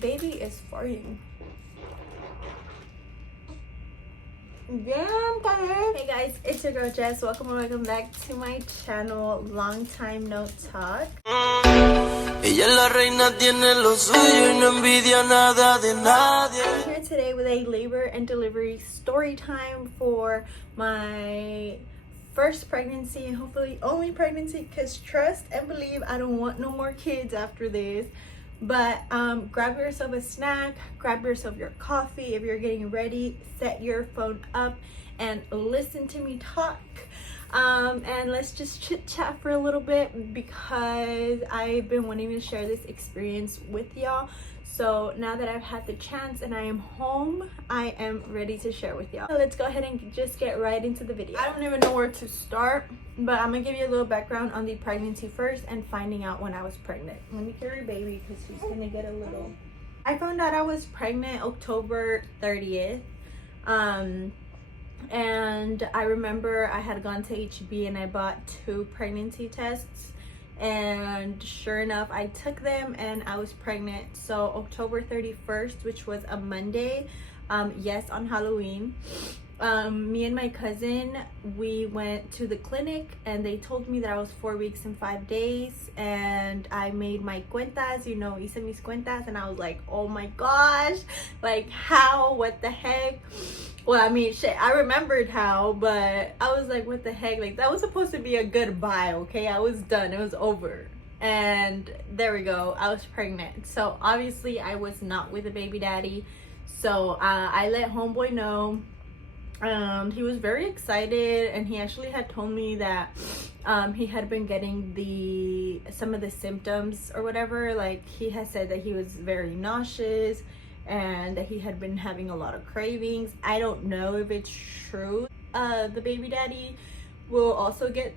Baby is farting. Damn, hey guys, it's your girl Jess. Welcome back to my channel. Long time no talk. Ella es la reina, tiene lo suyo y no envidia nada de nadie. I'm here today with a labor and delivery story time for my first pregnancy and hopefully only pregnancy, because trust and believe I don't want no more kids after this. But grab yourself a snack, grab yourself your coffee. If you're getting ready, set your phone up and listen to me talk. And let's just chit chat for a little bit, because I've been wanting to share this experience with y'all. So now that I've had the chance and I am home, I am ready to share with y'all. So let's go ahead and just get right into the video. I don't even know where to start, but I'm gonna give you a little background on the pregnancy first and finding out when I was pregnant. Let me carry baby because she's gonna get a little. I found out I was pregnant October 30th. And I remember I had gone to HB and I bought 2 pregnancy tests, and sure enough I took them and I was pregnant. So October 31st, which was a Monday, yes, on Halloween, me and my cousin, we went to the clinic and they told me that I was 4 weeks and 5 days, and I made my cuentas, you know, hice mis cuentas, and I was like, oh my gosh, like how, what the heck. Well, I mean, shit, I remembered how, but I was like, what the heck? Like, that was supposed to be a goodbye, okay? I was done. It was over. And there we go. I was pregnant. So, obviously, I was not with a baby daddy. So, I let homeboy know. He was very excited, and he actually had told me that he had been getting some of the symptoms or whatever. Like, he had said that he was very nauseous and that he had been having a lot of cravings. I don't know if it's true. The baby daddy will also get,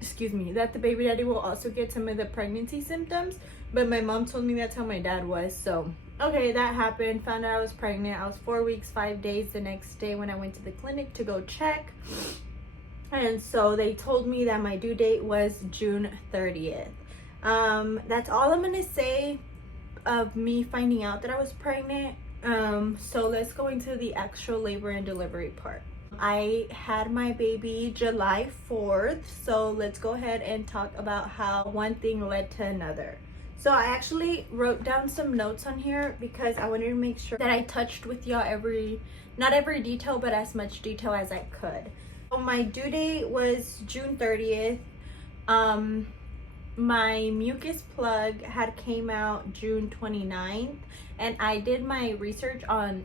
that the baby daddy will also get some of the pregnancy symptoms, but my mom told me that's how my dad was. So, okay, that happened. Found out I was pregnant. I was 4 weeks, 5 days the next day when I went to the clinic to go check. And so they told me that my due date was June 30th. That's all I'm gonna say of me finding out that I was pregnant. So let's go into the actual labor and delivery part. I had my baby July 4th, so let's go ahead and talk about how one thing led to another. So I actually wrote down some notes on here because I wanted to make sure that I touched with y'all not every detail, but as much detail as I could. So my due date was June 30th. My mucus plug had came out June 29th, and I did my research and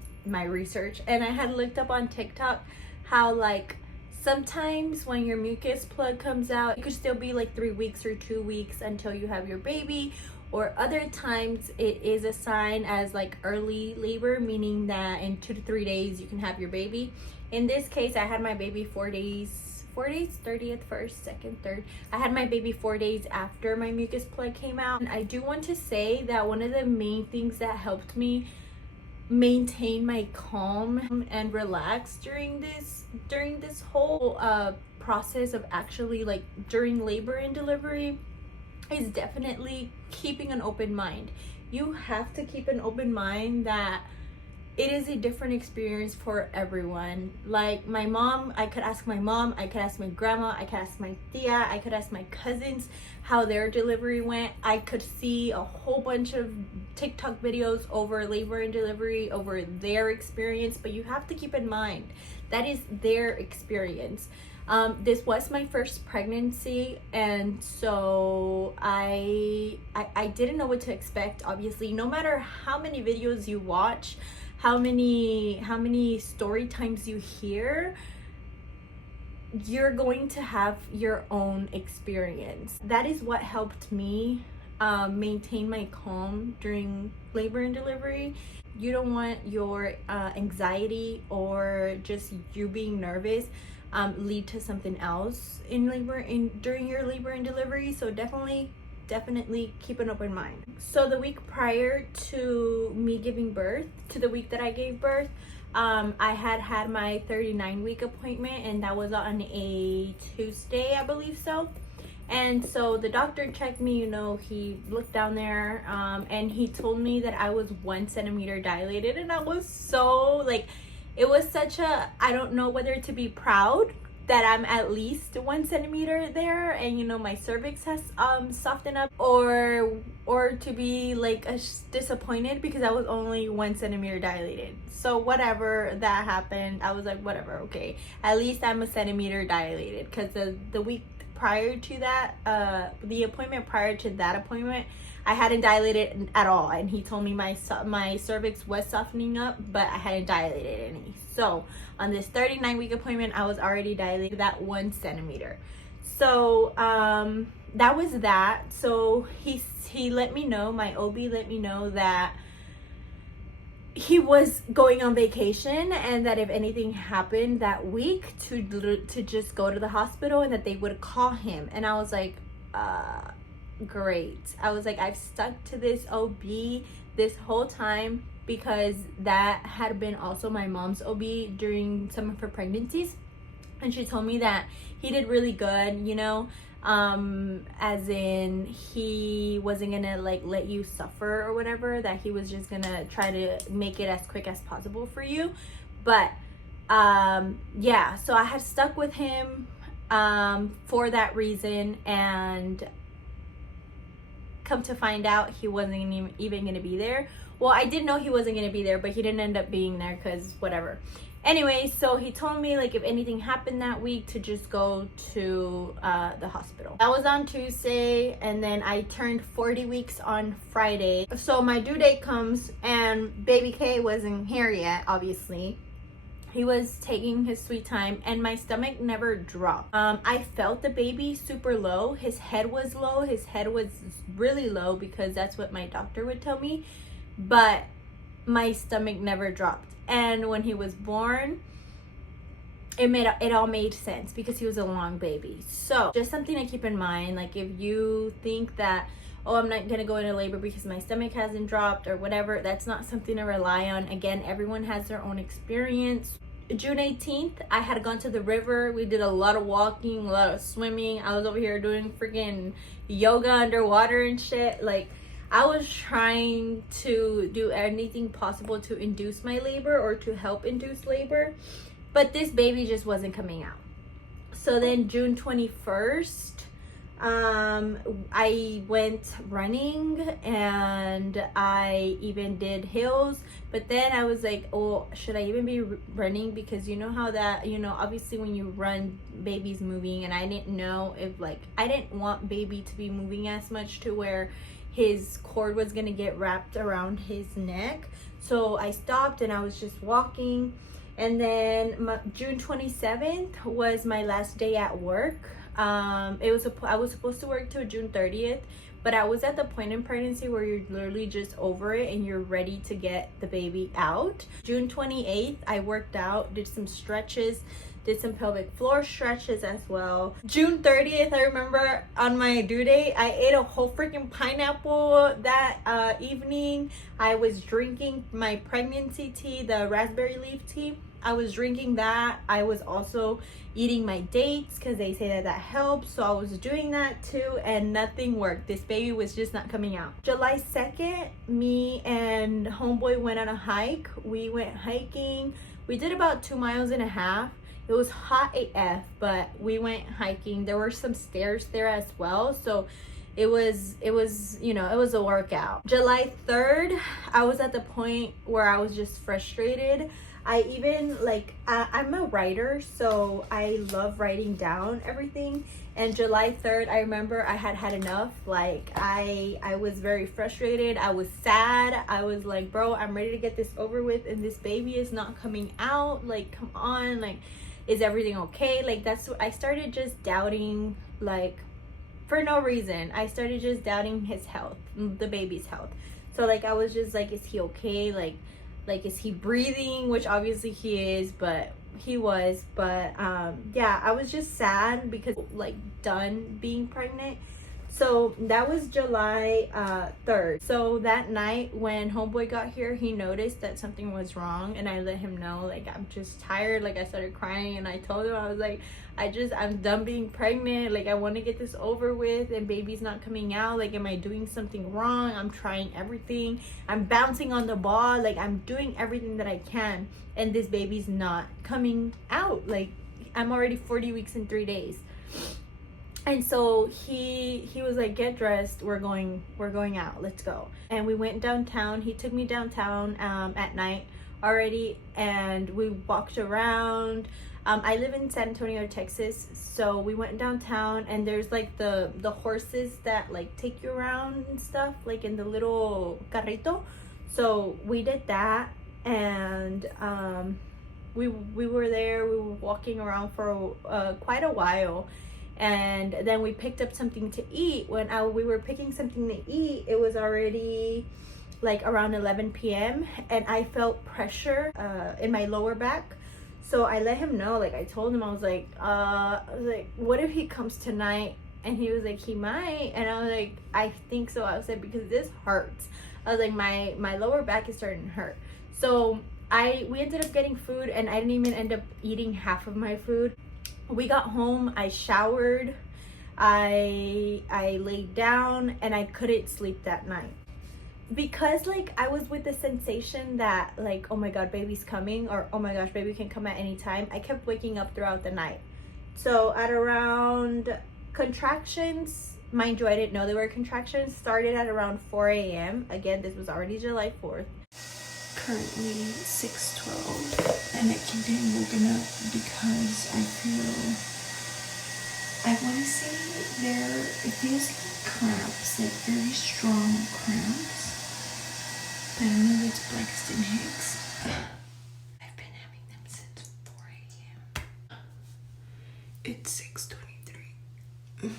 I had looked up on TikTok how, like, sometimes when your mucus plug comes out, it could still be like 3 weeks or 2 weeks until you have your baby, or other times it is a sign as like early labor, meaning that in 2 to 3 days you can have your baby. In this case, I had my baby 4 days, 30th, 1st, 2nd, 3rd. I had my baby 4 days after my mucus plug came out. And I do want to say that one of the main things that helped me maintain my calm and relax during this whole process of actually, like, during labor and delivery is definitely keeping an open mind. You have to keep an open mind that it is a different experience for everyone. Like my mom, I could ask my mom, I could ask my grandma, I could ask my tia, I could ask my cousins how their delivery went. I could see a whole bunch of TikTok videos over labor and delivery, over their experience, but you have to keep in mind that is their experience. This was my first pregnancy, and so I didn't know what to expect. Obviously, no matter how many videos you watch, how many story times you hear, you're going to have your own experience. That is what helped me maintain my calm during labor and delivery. You don't want your anxiety or just you being nervous lead to something else during your labor and delivery. So definitely keep an open mind. So the week prior to me giving birth, to the week that I gave birth, I had my 39-week appointment, and that was on a Tuesday, I believe so. And so the doctor checked me, you know, he looked down there, and he told me that I was 1 centimeter dilated. And I was so like, it was such a, I don't know whether to be proud that I'm at least 1 centimeter there, and you know, my cervix has softened up, or to be like disappointed because I was only 1 centimeter dilated. So whatever that happened, I was like, whatever, okay, at least I'm a centimeter dilated. Because the week prior to that, the appointment prior to that appointment, I hadn't dilated at all, and he told me my cervix was softening up, but I hadn't dilated any. So on this 39-week appointment, I was already dilated that 1 centimeter. So that was that. So he let me know, my OB let me know that he was going on vacation, and that if anything happened that week, to just go to the hospital, and that they would call him. And I was like, great. I was like, I've stuck to this OB this whole time, because that had been also my mom's OB during some of her pregnancies, and she told me that he did really good, you know, as in he wasn't gonna like let you suffer or whatever, that he was just gonna try to make it as quick as possible for you. But yeah, so I had stuck with him for that reason, and come to find out, he wasn't even gonna be there. Well, I didn't know he wasn't gonna be there, but he didn't end up being there because whatever. Anyway, so he told me like if anything happened that week to just go to the hospital. That was on Tuesday, and then I turned 40 weeks on Friday. So my due date comes, and baby K wasn't here yet, obviously. He was taking his sweet time, and my stomach never dropped. I felt the baby super low. His head was low. His head was really low, because that's what my doctor would tell me. But my stomach never dropped. And when he was born, it all made sense, because he was a long baby. So just something to keep in mind. Like if you think that, oh, I'm not gonna go into labor because my stomach hasn't dropped or whatever, that's not something to rely on. Again, everyone has their own experience. June 18th, I had gone to the river. We did a lot of walking, a lot of swimming. I was over here doing freaking yoga underwater and shit. Like, I was trying to do anything possible to induce my labor, or to help induce labor, but this baby just wasn't coming out. So then June 21st, I went running, and I even did hills. But then I was like, oh, should I even be running? Because you know how that, you know, obviously when you run, baby's moving, and I didn't know if, like, I didn't want baby to be moving as much to where his cord was gonna get wrapped around his neck. So I stopped, and I was just walking. And then June 27th was my last day at work. I was supposed to work till June 30th, but I was at the point in pregnancy where you're literally just over it and you're ready to get the baby out. June 28th, I worked out, did some stretches, did some pelvic floor stretches as well. June 30th, I remember on my due date, I ate a whole freaking pineapple that evening. I was drinking my pregnancy tea, the raspberry leaf tea. I was drinking that. I was also eating my dates, because they say that that helps. So I was doing that too, and nothing worked. This baby was just not coming out. July 2nd, me and homeboy went on a hike. We went hiking. We did about 2.5 miles. It was hot AF, but we went hiking. There were some stairs there as well, so it was, you know, it was a workout. July 3rd, I was at the point where I was just frustrated. I even, like, I'm a writer, so I love writing down everything. And July 3rd, I remember I had enough. Like, I was very frustrated. I was sad. I was like, bro, I'm ready to get this over with, and this baby is not coming out. Like, come on, like, is everything okay? Like, that's what I started just doubting, like, for no reason. I started just doubting his health, the baby's health. So, like, I was just like, is he okay? Like, is he breathing? Which obviously he is, but he was. But yeah, I was just sad because, like, done being pregnant. So that was July 3rd. So that night when homeboy got here, he noticed that something was wrong, and I let him know, like, I'm just tired. Like, I started crying, and I told him, I was like, I'm done being pregnant. Like, I want to get this over with, and baby's not coming out. Like, am I doing something wrong? I'm trying everything. I'm bouncing on the ball. Like, I'm doing everything that I can, and this baby's not coming out. Like, I'm already 40 weeks and 3 days. And so he was like, get dressed, we're going out, let's go. And we went downtown. He took me downtown at night already, and we walked around. I live in San Antonio, Texas, so we went downtown, and there's like the horses that like take you around and stuff, like in the little carrito. So we did that, and we were there. We were walking around for quite a while. And then we picked up something to eat. When we were picking something to eat, it was already like around 11 p.m. and I felt pressure in my lower back. So I let him know, like I told him, I was like, what if he comes tonight? And he was like, he might. And I was like, I think so. I was like, because this hurts. I was like, my lower back is starting to hurt. So we ended up getting food, and I didn't even end up eating half of my food. We got home, I showered, I laid down, and I couldn't sleep that night. Because like I was with the sensation that like, oh my god, baby's coming, or oh my gosh, baby can come at any time, I kept waking up throughout the night. So at around contractions, mind you, I didn't know they were contractions, started at around 4 a.m. Again, this was already July 4th. Currently 6:12, and I keep getting woken up because I want to say it feels like cramps, like very strong cramps, but I don't know if it's Braxton Hicks. I've been having them since 4 a.m. It's 6:23.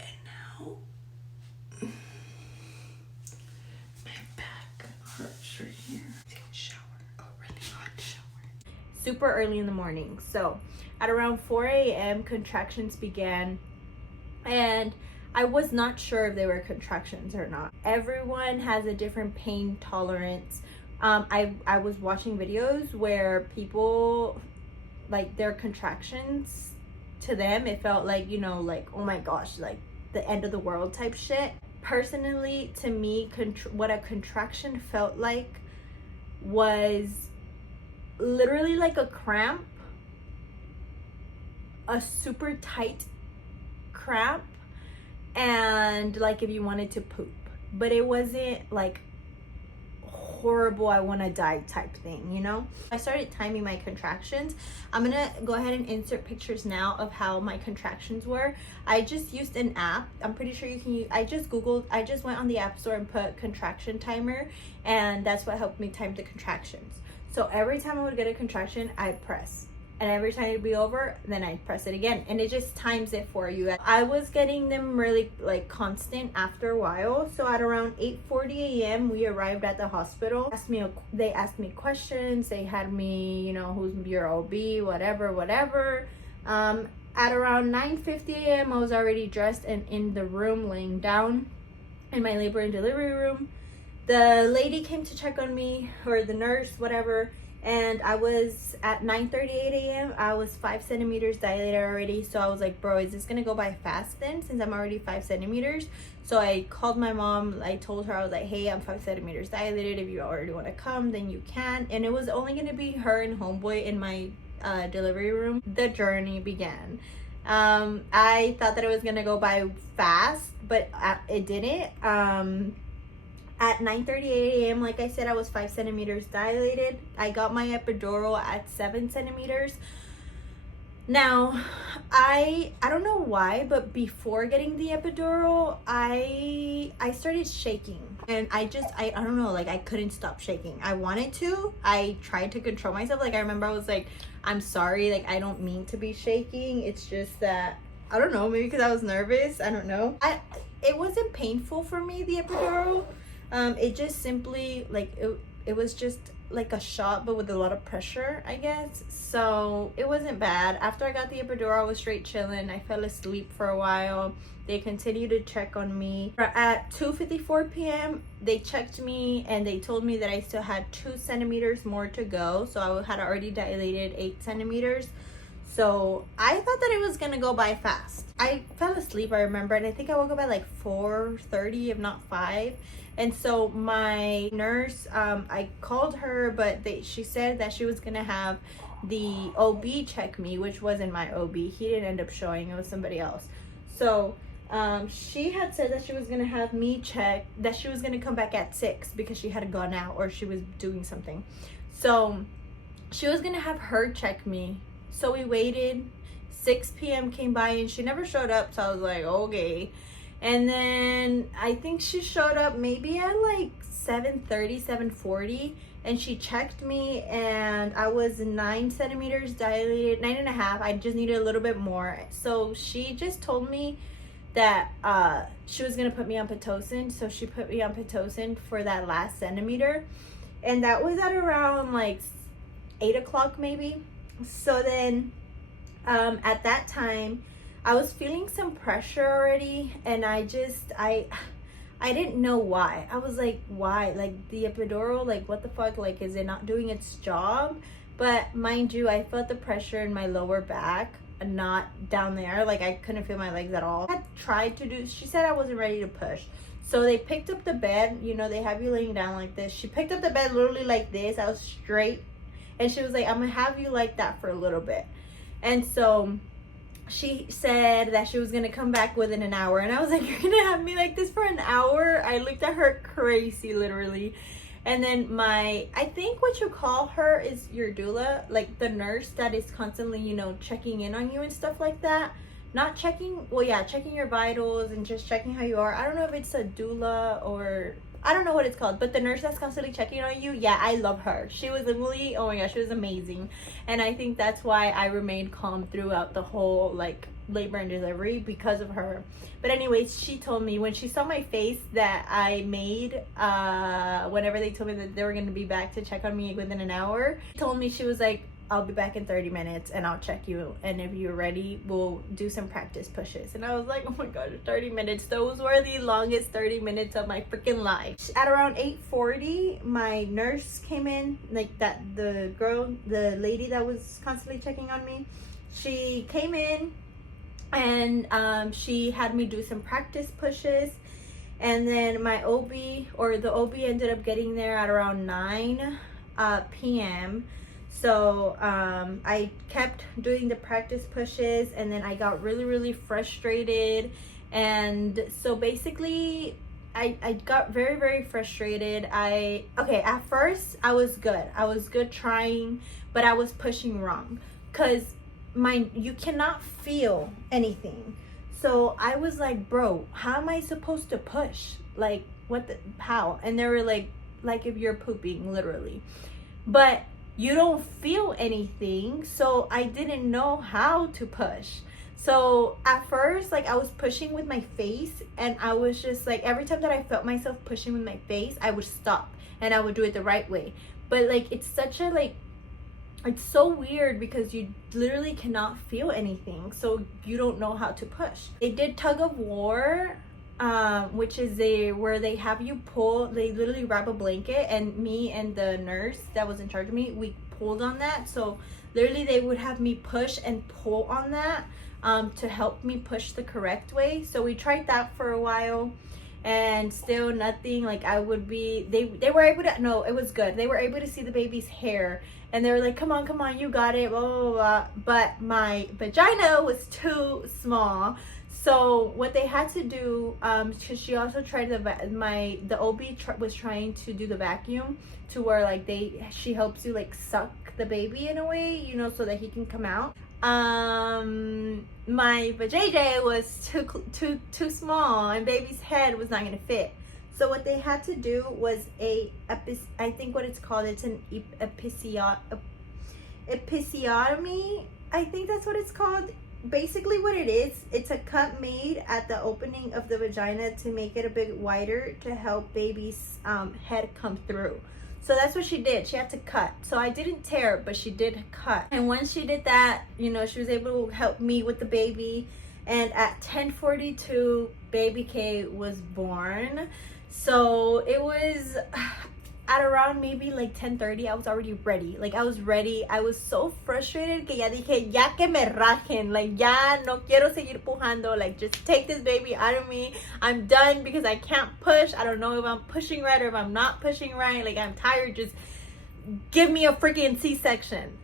And now Super early in the morning. So at around 4 a.m. contractions began, and I was not sure if they were contractions or not. Everyone has a different pain tolerance. I was watching videos where people, like, their contractions, to them it felt like, you know, like, oh my gosh, like the end of the world type shit. Personally, to me, what a contraction felt like was literally like a cramp, a super tight cramp, and like if you wanted to poop, but it wasn't like horrible I want to die type thing, you know. I started timing my contractions. I'm gonna go ahead and insert pictures now of how my contractions were. I just used an app. I'm pretty sure you can use, I just went on the app store and put contraction timer, and that's what helped me time the contractions. So every time I would get a contraction, I'd press. And every time it'd be over, then I'd press it again. And it just times it for you. I was getting them really like constant after a while. So at around 8:40 a.m., we arrived at the hospital. They asked me questions. They had me, you know, who's your OB, whatever. At around 9:50 a.m., I was already dressed and in the room, laying down in my labor and delivery room. The lady came to check on me, or the nurse, whatever, and I was at 9:38 a.m. I was 5 centimeters dilated already. So I was like, bro, is this gonna go by fast then, since I'm already 5 centimeters? So I called my mom. I told her, I was like, hey, I'm 5 centimeters dilated. If you already want to come, then you can. And it was only gonna be her and homeboy in my delivery room. The journey began. I thought that it was gonna go by fast, but it didn't. At 9:38 a.m., like I said, I was 5 centimeters dilated. I got my epidural at 7 centimeters. Now, I don't know why, but before getting the epidural, I started shaking. And I don't know, like I couldn't stop shaking. I wanted to. I tried to control myself. Like I remember I was like, I'm sorry, like I don't mean to be shaking. It's just that, I don't know, maybe because I was nervous. I don't know. It wasn't painful for me, the epidural. It just simply, like, it was just like a shot but with a lot of pressure, I guess. So it wasn't bad. After I got the epidural, I was straight chilling. I fell asleep for a while. They continued to check on me. At 2:54 p.m. they checked me and they told me that I still had 2 centimeters more to go. So I had already dilated 8 centimeters. So I thought that it was gonna go by fast. I fell asleep, I remember, and I think I woke up at like 4:30, if not 5. And so my nurse, I called her, but she said that she was gonna have the OB check me, which wasn't my OB. He didn't end up showing, it was somebody else. So she had said that she was gonna have me check, that she was gonna come back at 6 because she had gone out or she was doing something. So she was gonna have her check me. So we waited. 6 p.m. came by and she never showed up. So I was like, okay. And then I think she showed up maybe at like 7:30, 7:40, and she checked me and I was 9 centimeters dilated, 9.5. I just needed a little bit more. So she just told me that she was gonna put me on Pitocin. So she put me on Pitocin for that last centimeter, and that was at around like 8 o'clock maybe. So then at that time I was feeling some pressure already, and I didn't know why. I was like, why? Like the epidural, like what the fuck, like is it not doing its job? But mind you, I felt the pressure in my lower back, not down there. Like I couldn't feel my legs at all. I tried to do, she said I wasn't ready to push. So they picked up the bed, you know, they have you laying down like this. She picked up the bed literally like this. I was straight, and she was like, I'm gonna have you like that for a little bit. And so she said that she was gonna come back within an hour, and I was like, you're gonna have me like this for an hour? I looked at her crazy, literally. And then I think what you call her is your doula, like the nurse that is constantly, you know, checking in on you and stuff like that. Not checking, well, yeah, checking your vitals and just checking how you are. I don't know if it's a doula or I don't know what it's called, but the nurse that's constantly checking on you, yeah, I love her. She was literally, oh my gosh, she was amazing. And I think that's why I remained calm throughout the whole like labor and delivery, because of her. But anyways, she told me when she saw my face that I made whenever they told me that they were going to be back to check on me within an hour, she told me, she was like, I'll be back in 30 minutes and I'll check you, and if you're ready, we'll do some practice pushes. And I was like, oh my god, 30 minutes. Those were the longest 30 minutes of my freaking life. At around 8:40, my nurse came in, like the lady that was constantly checking on me. She came in and she had me do some practice pushes. And then my OB, or the OB, ended up getting there at around 9 p.m. So I kept doing the practice pushes, and then I got really frustrated. And so basically I got very frustrated. At first I was good trying, but I was pushing wrong because you cannot feel anything. So I was like, bro, how am I supposed to push? Like how? And they were like if you're pooping, literally. But you don't feel anything, so I didn't know how to push. So at first, like, I was pushing with my face, and I was just like, every time that I felt myself pushing with my face, I would stop and I would do it the right way. But like, it's such a like, it's so weird because you literally cannot feel anything, so you don't know how to push. They did tug of war, which is where they have you pull. They literally wrap a blanket, and me and the nurse that was in charge of me, we pulled on that. So literally they would have me push and pull on that to help me push the correct way. So we tried that for a while, and still nothing. Like I would be, they were able to, no, it was good. They were able to see the baby's hair, and they were like, come on, you got it, blah, blah, blah. But my vagina was too small. So what they had to do, because she also tried the OB was trying to do the vacuum to where like she helps you like suck the baby in a way, you know, so that he can come out. My vajayjay was too small, and baby's head was not gonna fit. So what they had to do was I think what it's called, it's an episiotomy. I think that's what it's called. Basically what it is, it's a cut made at the opening of the vagina to make it a bit wider to help baby's head come through. So that's what she did. She had to cut. So I didn't tear, but she did cut. And once she did that, you know, she was able to help me with the baby. And at 10:42, baby K was born. So it was at around maybe like 10:30, I was already ready. Like I was ready. I was so frustrated que ya dije, ya que me rajen. Like ya no quiero seguir pujando. Like just take this baby out of me. I'm done because I can't push. I don't know if I'm pushing right or if I'm not pushing right. Like I'm tired. Just give me a freaking C-section.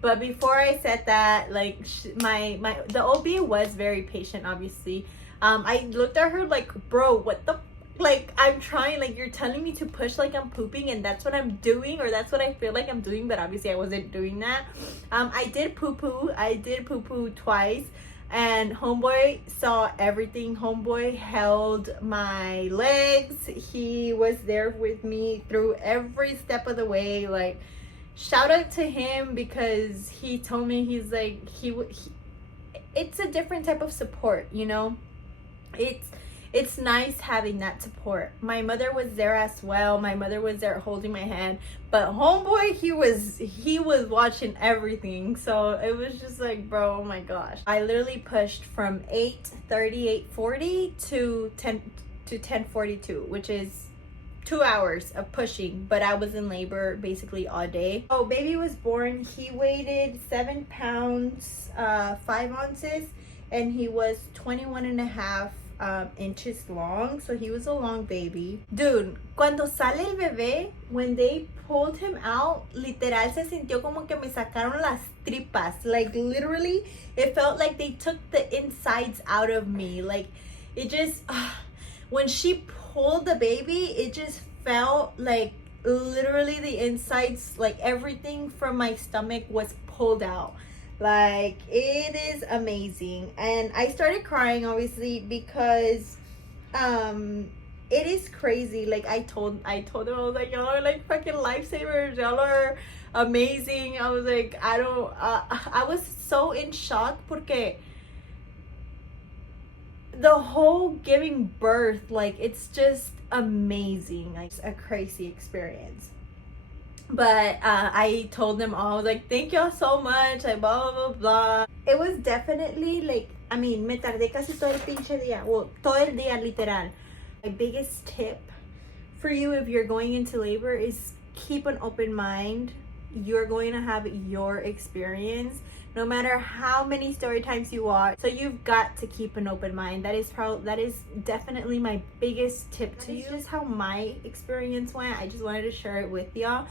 But before I said that, like the OB was very patient, obviously. I looked at her like, bro, what the, like, I'm trying, like, you're telling me to push like I'm pooping, and that's what I'm doing, or that's what I feel like I'm doing, but obviously I wasn't doing that. I did poo-poo twice, and homeboy saw everything. Homeboy held my legs. He was there with me through every step of the way. Like, shout out to him, because he told me, he's like, it's a different type of support, you know. It's nice having that support. My mother was there as well. My mother was there holding my hand, but homeboy, he was watching everything. So it was just like, bro, oh my gosh. I literally pushed from 8:30, 8:40 to 10:42, which is 2 hours of pushing, but I was in labor basically all day. Oh, baby was born. He weighed 7 pounds 5 ounces, and he was 21.5 inches long. So he was a long baby. Dude, cuando sale el bebé, when they pulled him out, literal se sintió como que me sacaron las tripas. Like literally, it felt like they took the insides out of me. Like it just, when she pulled the baby, it just felt like literally the insides, like everything from my stomach was pulled out. Like it is amazing. And I started crying, obviously, because it is crazy. Like I told them, I was like, y'all are like fucking lifesavers, y'all are amazing. I was like, I was so in shock porque the whole giving birth, like it's just amazing. Like it's a crazy experience. But I told them all, I was like, thank y'all so much, like blah blah blah. It was definitely like, I mean, me tardé casi todo el pinche día, well, todo el día literal. My biggest tip for you if you're going into labor is keep an open mind. You're going to have your experience no matter how many story times you watch. So you've got to keep an open mind. That is definitely my biggest tip to you. Just how my experience went. I just wanted to share it with y'all.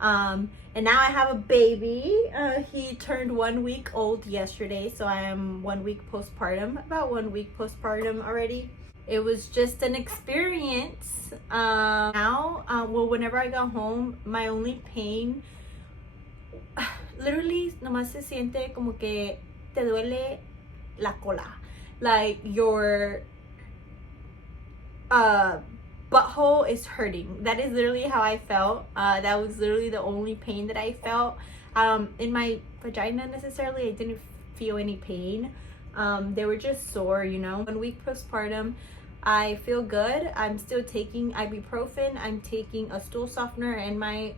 And now I have a baby. He turned 1 week old yesterday, so I am 1 week postpartum, about 1 week postpartum already. It was just an experience. Well, whenever I got home, my only pain, literally nomás se siente como que te duele la cola, like your butthole is hurting. That is literally how I felt. That was literally the only pain that I felt. In my vagina necessarily, I didn't feel any pain. They were just sore, you know. 1 week postpartum, I feel good. I'm still taking ibuprofen. I'm taking a stool softener and my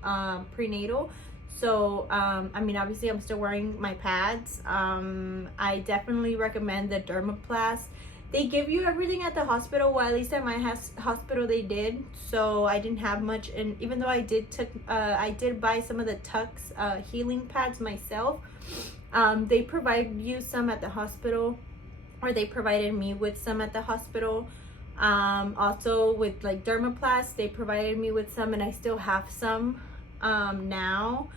prenatal. So I mean, obviously I'm still wearing my pads. I definitely recommend the dermaplast. They give you everything at the hospital. Well, at least at my hospital they did. So I didn't have much, and even though I did buy some of the Tux healing pads myself, they provide you some at the hospital, or they provided me with some at the hospital. Also with like dermaplast, they provided me with some, and I still have some now.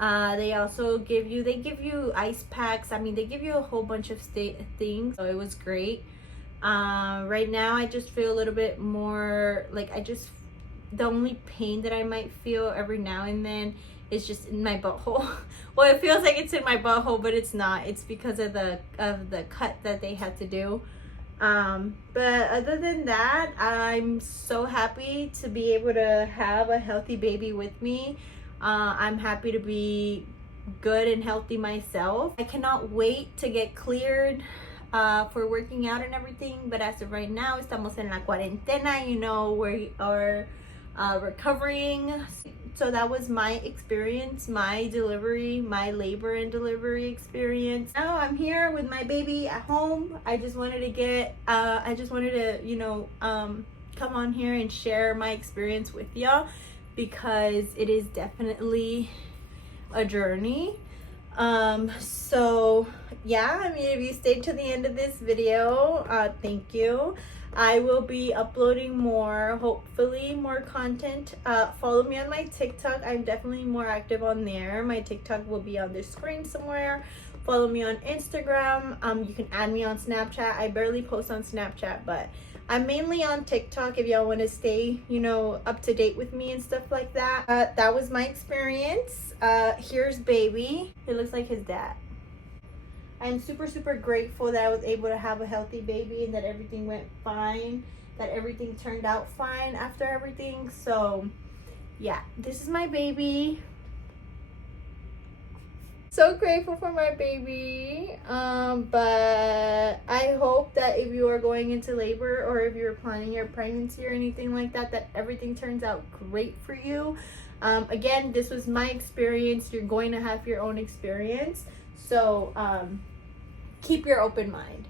They also give you ice packs. I mean, they give you a whole bunch of things, so it was great. Right now I just feel a little bit more like, the only pain that I might feel every now and then is just in my butthole. Well, it feels like it's in my butthole, but it's not. It's because of the cut that they had to do. But other than that, I'm so happy to be able to have a healthy baby with me. I'm happy to be good and healthy myself. I cannot wait to get cleared for working out and everything, but as of right now, estamos en la cuarentena, you know, we are recovering. So that was my experience, my delivery, my labor and delivery experience. Now I'm here with my baby at home. I just wanted to you know, come on here and share my experience with y'all, because it is definitely a journey. So yeah, I mean, if you stayed to the end of this video, thank you. I will be uploading more, hopefully more content. Follow me on my TikTok. I'm definitely more active on there. My TikTok will be on the screen somewhere. Follow me on Instagram. You can add me on Snapchat. I barely post on Snapchat, but I'm mainly on TikTok if y'all want to stay, you know, up to date with me and stuff like that. That was my experience. Here's baby. It looks like his dad. I'm super, super grateful that I was able to have a healthy baby and that everything went fine, that everything turned out fine after everything. So yeah, this is my baby. So grateful for my baby. But I hope that if you are going into labor or if you're planning your pregnancy or anything like that, that everything turns out great for you. Again, this was my experience. You're going to have your own experience. So keep your open mind.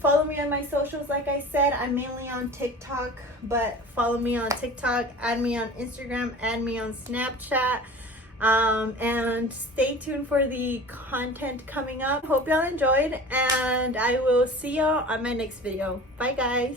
Follow me on my socials. Like I said, I'm mainly on TikTok, but follow me on TikTok, add me on Instagram, add me on Snapchat, and stay tuned for the content coming up. Hope y'all enjoyed, and I will see y'all on my next video. Bye guys.